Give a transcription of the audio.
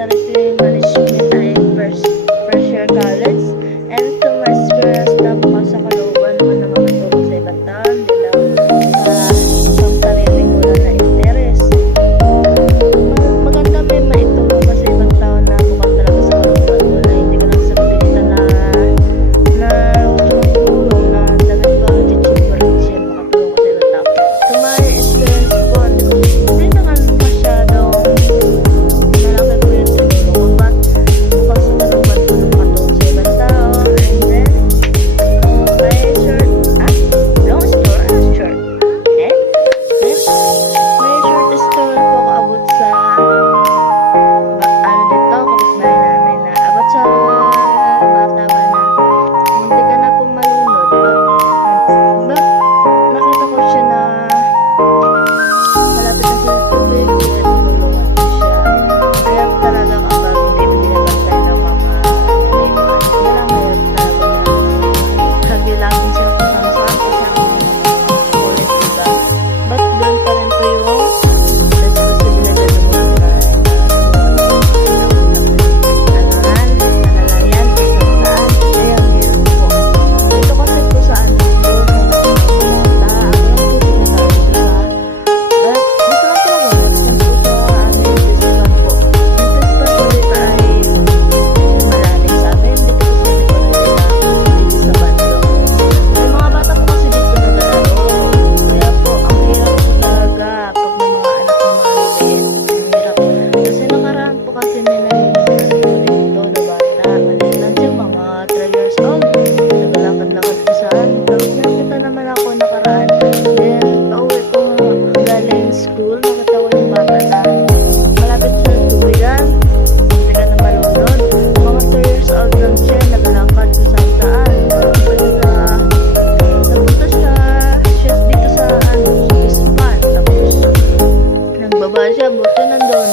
Elementary Management ay first year college, and to my experience na bukas sa kalooban naman na makatulong sa ibang tao bilang isang sariling mula na interes. Maganda may maitulong ka sa ibang tao na bukas talaga sa kalooban mo na hindi ka lang sa pilitan na gusto mong tulong na dagat ka chichip pa rin siya makatulong ka sa ibang tao. So my experience po, hindi naman masyadong malaki po yung tinulong ko, but bukas sa kalooban ko na makatulong sa ibang tao. And then my short, long story, short. Okay? Then my short story po kaabot sa dito, kapitbahay namin na abot sa bata ba na munti ka na pong malunod, but nakita ko siya na malapit na sa tubig, kaya tinulungan ko siya. Kaya talaga kapag hindi binibantay ng mga naiwan nila, kaya talaga na kagilagin sila kung saan saan kasi ang ulit, diba? But doon pa rin po yung responsibilidad ng mga nalalayan kung saan kaya ang hirap po. Dito kasi po sa amin po, pumunta, ako lang po pumunta dito sa but dito lang talaga, welcome po sa amin, Tispan po. Ang Tispan po dito ay malalim sa amin, dito po sa Nicolay dito sa Bandung. May mga bata po kasi dito na nalaro, kaya po ang hirap po talaga pag may mga anak na maliliit, ang hirap. Kasi nakaraan po kasi may nalilitan po dito na bata, maliit lang siya, mga 3 years old, naglalakad-lakad po saan. Tapos nakita naman ako nakaraan, then pauwi ko galing school, nakita ko yung bata na malapit sa tubigan, hindi ka na malunod, mga 2 years old lang siya, naglalakad kung saan saan. Napunta siya dito sa Tispan, tapos nagbaba siya, buti nandun